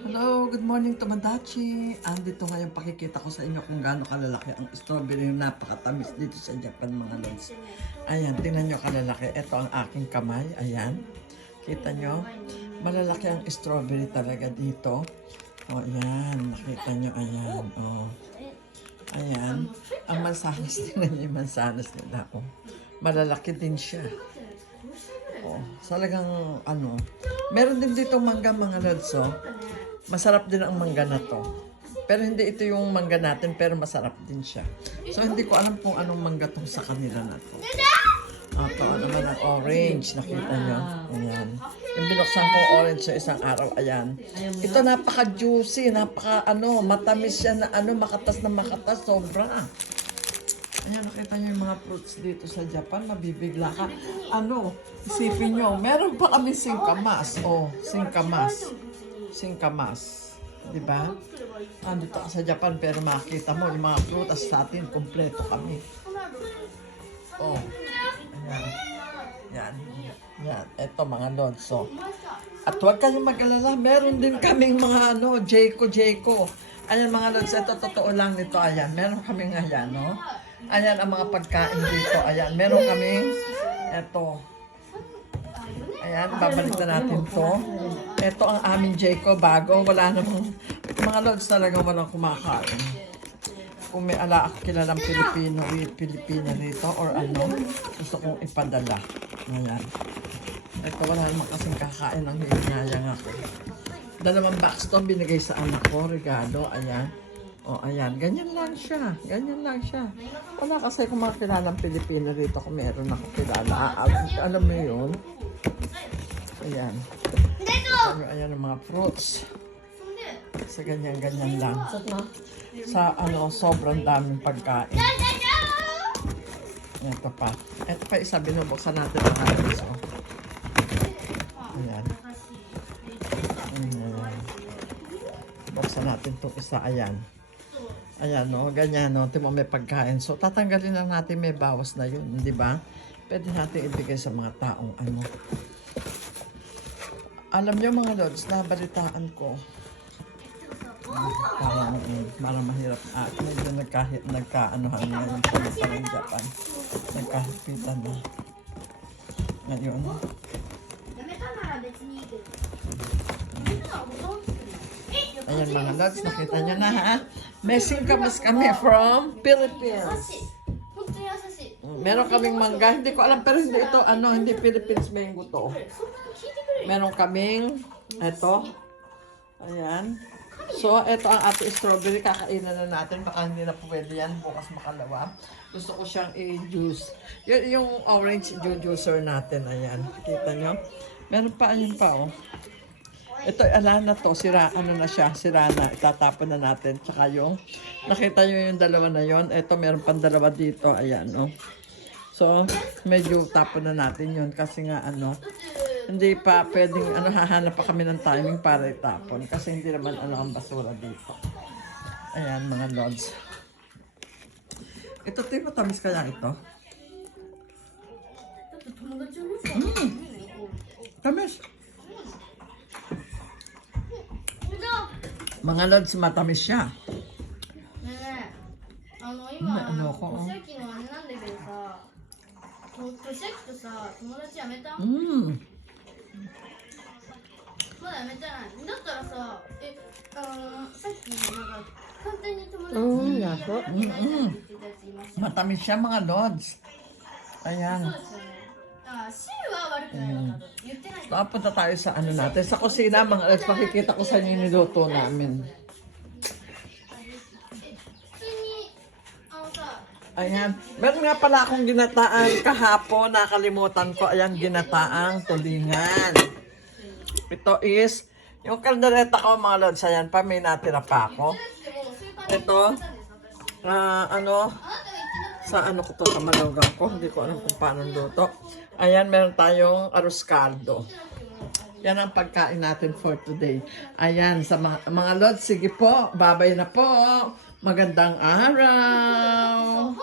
Hello, good morning Tomodachi. Andito ngayon pakikita ko sa inyo kung gaano kalalaki ang strawberry yung napakatamis dito sa Japan mga lods. Ayan, tingnan nyo kalalaki. Ito ang aking kamay. Ayan. Kita nyo? Malalaki ang strawberry talaga dito. O, ayan. Nakita nyo. Ayan. O. Ayan. Ang mansanas, tingnan nyo yung mansanas nila. O. Malalaki din siya. O. Talagang ano. Meron din dito mangga mga lods. O. Masarap din ang mangga na to. Pero hindi ito yung mangga natin, pero masarap din siya. So, hindi ko alam kung anong mangga tong sa kanila na to. Ito, ano naman ang orange. Nakita nyo? Ayan. Yung binuksan kong orange sa isang araw, ayan. Ito napaka-juicy, matamis siya na makatas na makatas, sobra. Ayan, nakita nyo yung mga fruits dito sa Japan, mabibigla ka. Isipin nyo, meron pa kami singkamas. Singkamas. Diba? Andito ka sa Japan, pero makita mo, yung mga prutas sa atin, kompleto kami. Oh. Ayan. Yan. Yan. Ito mga lods. So. At huwag kayong mag-alala, meron din kaming mga Jayco. Ayan mga lods, ito totoo lang nito. Ayan, meron kaming ayan, no? Ayan ang mga pagkain dito. Ayan, meron kaming ito. Ayan, babalik na natin to. Ito ang aming Jayco bago. Wala namang, mga lods talaga walang kumakain. Kung may kilalang Pilipino rito or gusto kong ipadala. Ayan. Ito wala naman kasing kakain ng hinayang ako. 2 box to binigay sa anak ko, regalo. Ayan. O, ayan. Ganyan lang siya. Wala kasi kung mga kilalang Pilipino rito kung meron ako kilala. Alam mo yun? Ayan. Ayan ang mga fruits. Sa ganyan lang. Sa sobrang daming pagkain. Ito pa. Ito pa isa, binubuksan natin ang atin. So. Ayan. Buksan natin itong isa. Ayan. Ayan, no? Ganyan, no? Timo may pagkain. So, tatanggalin lang natin may bawas na yun. Di ba? Pwede natin ibigay sa mga taong Alam niyo mga lods, nabalitaan ko. Parang mahirap. Medyo nagkaanohan na yung ng Japan. Nagkahipitan na. Ngayon. Ayan mga lods, nakita nyo na ha. May singkamas kami from Philippines. Meron kaming mangga. Hindi ko alam pero hindi ito, hindi Philippines mango to. Meron kaming, eto. Ayan. So, ito ang ating strawberry. Kakainan na natin. Baka hindi na pwede yan. Bukas makalawa. Gusto ko siyang i-juice. Yung orange juicer natin. Ayan. Kita nyo? Meron pa. Ayun pa, oh. Ito, na to. Sira na. Itatapon na natin. Tsaka yung, nakita nyo yung dalawa na yon. Ito, meron pang dalawa dito. Ayan, oh. So, medyo tapon na natin yun. Kasi nga, hindi pa pwedeng, hahanap pa kami ng timing para itapon. Kasi hindi naman, ang basura dito. Ayan, mga lods. Ito, matamis kaya ito? Tamis. Mga lods, matamis siya. Matamis siya mga lods. Ayan. Punta tayo sa natin. Sa kusina mga lods, pakikita ko sa inyo yung niluto namin. Ayan. Meron nga pala akong ginataan kahapon. Nakalimutan ko. Ayan, ginataang tulingan. Ito is, yung kaldereta ko mga lods. Ayan pa, may natira pa ako. Ito, sa ko to, sa malugang ko. Hindi ko alam kung paano luto. Ayan, meron tayong arroz caldo. Yan ang pagkain natin for today. Ayan, sa mga lods, sige po, babay na po. Magandang araw!